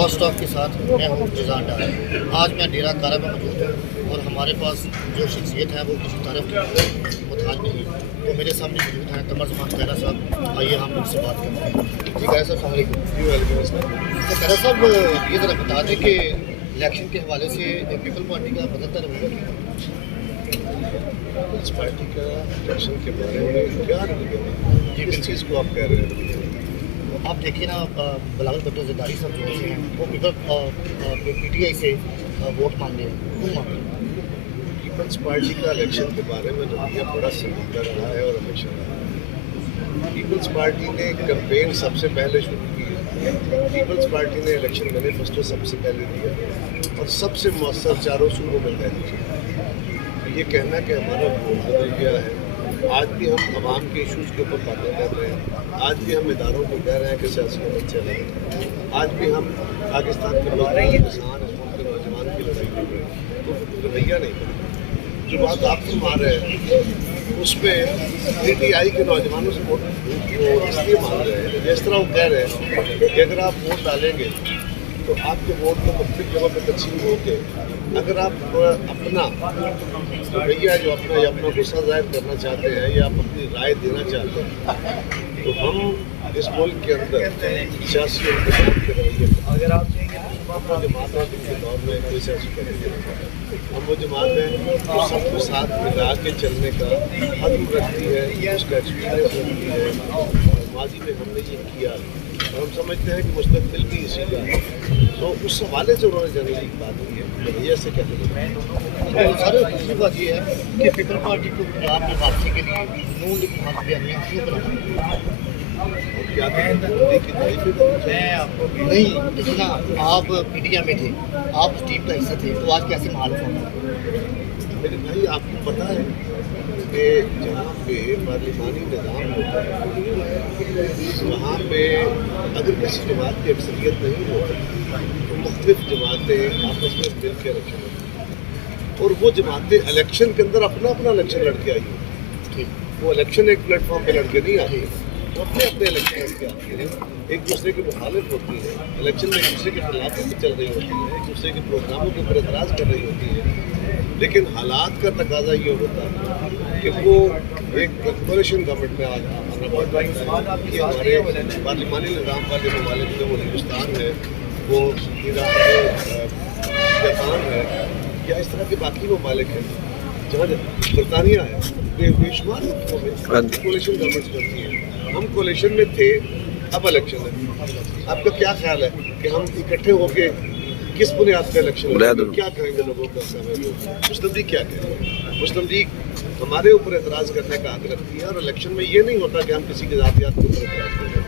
Cross stock के साथ मैं हूँ जजान डार। आज मैं डेरा कारा में मौजूद हूँ और हमारे पास जो शख्सियत है वो किसी तरफ की मुताज नहीं है। तो मेरे सामने मौजूद हैं कमर ज़मान खैरा साहब। आइए हम उनसे बात करते हैं। जी खैरा साहब, सलाम। तो खैरा साहब, ये ज़रा बता दें कि इलेक्शन के हवाले से पीपल पार्टी का बदलता रवैया पीपल्स पार्टी का इलेक्शन के बारे में क्या रवैया है, किस चीज़ को आप कह रहे हैं? आप देखिए ना, बिलावल भुट्टो ज़रदारी साहब जो हैं वो PTI से वोट मांग रहे हैं, क्यों मांग रहे हैं? पीपल्स पार्टी का इलेक्शन के बारे में रवैया बड़ा संजीदा रहा है और हमेशा रहा है। पीपल्स पार्टी ने कैंपेन सबसे पहले शुरू की है। पीपल्स पार्टी ने इलेक्शन मैनिफेस्टो सबसे पहले दिया और सबसे मौसर चारों सूबों में पहले दिया। तो ये कहना कि हमारा वोट बदल गया है, आज भी हम आवाम के इशूज़ के ऊपर बातें कर रहे हैं, आज भी हम इदारों को कह रहे हैं कि सियासी मदद चले, आज भी हम पाकिस्तान के नौजवान किसान के नौजवान की लड़ाई कर रहे हैं, तो रवैया नहीं कर। जो बात आप फरमा रहे हैं उस पर PTI के नौजवानों से वोट इसलिए मांग रहे हैं, जिस तरह वो कह रहे हैं कि अगर आप वोट डालेंगे तो आपके वोट को मुख्तलिफ जगह पर तकसीम हो के अगर आप अपना रवैया जो अपना गुस्सा जाहिर करना चाहते हैं या आप अपनी राय देना चाहते हैं, तो हम इस मुल्क के अंदर सियासी इंतजाम के रवैये अगर आप वो जमात है जिनके दौर में कोई सियासी करेंगे, हम वो जमात हैं जो सबको साथ मिला के चलने का हद रखती है, उसका एक्सपीरियंस रखती है। माजी में हमने ये किया और हम समझते हैं कि मुस्तकबिल भी इसी का है। तो उस हवाले से उन्होंने जनरली बात की है, रवैया से कहते हैं। सर, दूसरी बात ये है कि पीपल पार्टी को पंजाब में वापसी के लिए नून लिहाज बयानियाँ क्यों बनाना? क्या नहीं, इतना आप PTI में थे, आप उस टीम का हिस्सा थे, तो आज कैसे मालूम होगा? मेरे भाई, आपको पता है कि जहाँ पे पार्लिमानी निज़ाम होता है वहाँ पे अगर किसी जमात की अक्सरियत नहीं होती तो मुख्तलिफ जमातें आपस में मिल के इलेक्शन होती और वो जमातें इलेक्शन के अंदर अपना अपना इलेक्शन लड़के आई होती। वो इलेक्शन एक प्लेटफॉर्म पे लड़के नहीं आती, वो अपने अपने इलेक्शन लड़के आती है, एक दूसरे के मुखालिफ होती है, इलेक्शन में एक दूसरे के खिलाफ चल रही होती है, एक दूसरे के प्रोग्रामों के ऊपर एतराज़ कर रही होती है। लेकिन हालात का तकाजा ये होता है कि वो एक कोलिशन गवर्नमेंट में आना पड़ता है कि हमारे पार्लिमानी निज़ाम वाले ममालिक में वो हिंदुस्तान है, वो जापान है या इस तरह के बाकी ममालिक हैं जहाँ बरतानिया है, बेशुमार मुल्कों में कोलिशन गवर्नमेंट चलती है। हम कोलिशन में थे, अब इलेक्शन है। आपका क्या ख्याल है कि हम इकट्ठे होके किस बुनियाद पर इलेक्शन क्या करेंगे? लोगों का समय मुस्लिम लीग क्या कहेंगे? मुस्लिम लीग हमारे ऊपर एतराज़ करने का हक रखती है और इलेक्शन में ये नहीं होता कि हम किसी की ज़ातियात के ऊपर एतराज़ करें।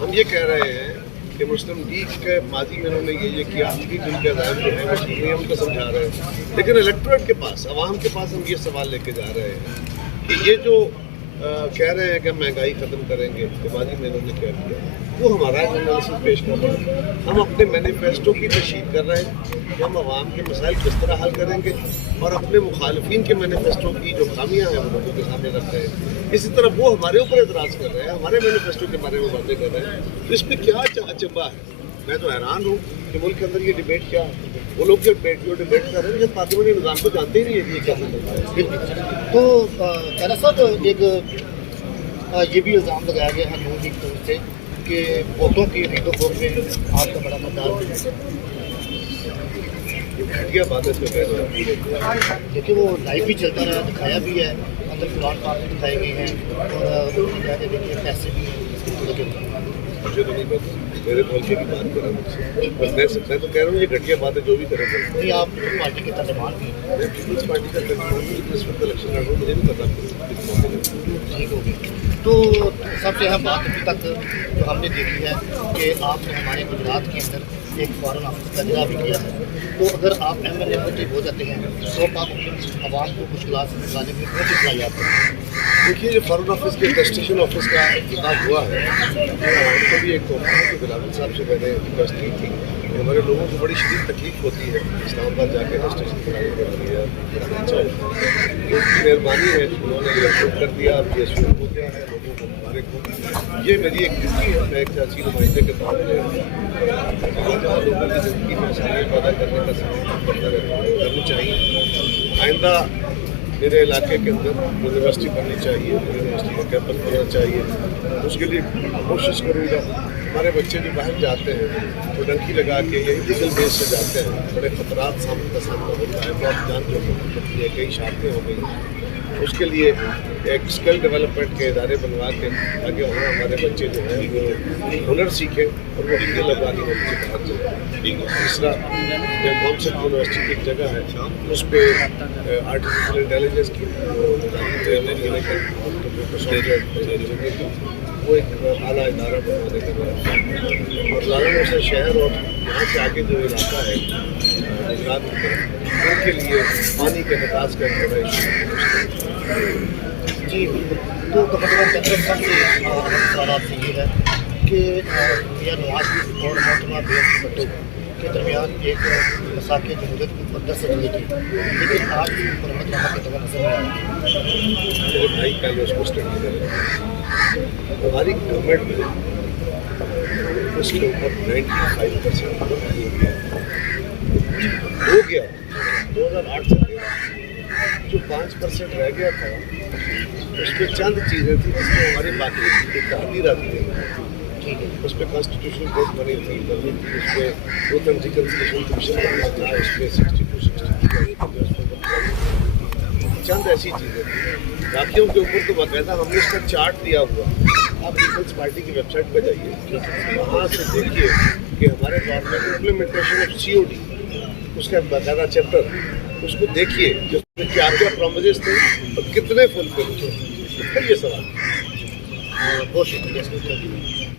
हम ये कह रहे हैं कि मुस्लिम लीग के माजी में उन्होंने ये किया, जिनके अज़ाइम जो है वो ठीक नहीं है, उनको समझा रहे हैं। लेकिन इलेक्टोरेट के पास, आवाम के पास हम ये सवाल लेके जा रहे हैं कि ये जो कह रहे हैं कि महंगाई ख़त्म करेंगे, तो माजी में उन्होंने क्या किया, वो हमारा एनालिसिस पेश कर रहे हैं। हम अपने मैनिफेस्टो की तशरीह कर रहे हैं कि हम आवाम के मसाइल किस तरह हल करेंगे और अपने मुखालिफिन के मैनिफेस्टो की जो खामियाँ हैं वो लोगों के सामने रख रहे हैं। इसी तरह वो हमारे ऊपर एतराज़ कर रहे हैं, हमारे मैनिफेस्टो के बारे में बातें कर रहे हैं। तो इसमें क्या अचंभा है? मैं तो हैरान हूँ कि मुल्क के अंदर ये डिबेट क्या है। वो लोग जो डिबेट कर रहे हैं जब पार्लियामेंटी निज़ाम को जानते ही नहीं है कि ये क्या है। तो खैरा साहब, एक ये भी इल्ज़ाम लगाया गया है नून लीग की तरफ से कि वोटों की रीडो फोक में आपका बड़ा मतदार है। घटिया बात है इसमें कह रहे हैं। देखिए, वो लाइव भी चलता रहा, दिखाया भी है, अंदर कुरान पाक भी दिखाए गए हैं और देखिए पैसे भी हैं। मुझे तो नहीं पता, मेरे हल्के की बात कर रहा हूँ, मैं तो कह रहा हूँ ये घटिया बात है जो भी करे। नहीं, आप पीपल्स पार्टी के तर्जमान भी हैं। मैं पीपल्स पार्टी का तर्जमान इस वक्त इलेक्शन लड़ रहा हूँ, मुझे नहीं पता। ठीक हो गई। तो सबसे अहम बात अभी तक जो हमने देखी है कि आपने हमारे गुजरात के अंदर एक फॉरेन ऑफिस का इजरा भी किया है। तो अगर आप MLA मोटिव हो जाते हैं तो आप आवाम को मुश्किलात से निकालने में कौन सी सलाहियत है? देखिए, जो फॉरेन ऑफिस के डेस्टिनेशन ऑफिस का इंतजाम हुआ है, तो भी एक बिलावल साहब से मैंने रिक्वेस्ट की थी हमारे लोगों को बड़ी शदीद तकलीफ होती है इस्लामाबाद जाके रजिस्ट्रेशन कराने के लिए। बड़ा अच्छा है, उनकी मेहरबानी है, उन्होंने ये शुरू कर दिया, अब ये शुरू हो गया है, लोगों को मुबारक हो। ये मेरी एक ड्यूटी है, मैं एक सियासी नुमाइंदे के तौर पर जहाँ लोगों की ज़िंदगी में आसानी पैदा करने का सामान करनी चाहिए। आइंदा मेरे इलाके के अंदर यूनिवर्सिटी बननी चाहिए, यूनिवर्सिटी का कैंपस बनना चाहिए, उसके लिए कोशिश करूँगा। हमारे बच्चे जो बाहर जाते हैं वो डंकी लगा के या इलीगल बेस से जाते हैं, बड़े खतरात सामने का सामना होता है, बहुत जान जोखिम होती है, कई शादियाँ हो गई। उसके लिए एक स्किल डेवलपमेंट के इदारे बनवा के ताकि वहाँ हमारे बच्चे जो हैं वो हुनर सीखें और वो लीगल अफगानी होने से बाहर जाए। तीसरा, जब कॉन्सेप्ट यूनिवर्सिटी की एक जगह है उस पर आर्टिफिशियल इंटेलिजेंस की वो एक आला इदारा बनवाने का मेरा, और लाला मोहसिन शहर और यहाँ से आगे जो इलाका है गुजरात की तरफ, उनके लिए पानी के निकास का एक बड़ा इशू। जी बिल्कुल। तो तकरीबन साहब से सवाल आपसे ये है कि मियां नवाज और मोहतरमा बेगम भुट्टो के दरमियान एक मसाक़ जमहूरियत की मुक़द्दस रही थी, लेकिन आज मुरम्मतनामा की तरह नजर नहीं आ रहा। मेरे भाई पहले उसको स्टडी करें। हमारी गवर्नमेंट में उसके ऊपर 95% हो गया। 2008 से 13 जो 5% रह गया था उस पर चंद चीज़ें थी जिसमें हमारी बाकी तहरीर आती है। ठीक है, उस पर कॉन्स्टिट्यूशनल कोर्ट बनी थी, उस पर प्रोटम रिकन्सिलिएशन कमीशन बनना था, उस पर 62 चंद ऐसी चीज़ें थी। बाकियों के ऊपर तो बाकायदा हमने इसका चार्ट दिया हुआ। आप पीपल्स पार्टी की वेबसाइट पर जाइए, वहाँ से देखिए कि हमारे गवर्नमेंट इम्प्लीमेंटेशन ऑफ COD उसका बाकायदा चैप्टर, उसको देखिए जिसमें क्या क्या प्रोमिस थे और कितने फुलफिल थे। फिर ये सवाल बहुत शुक्रिया।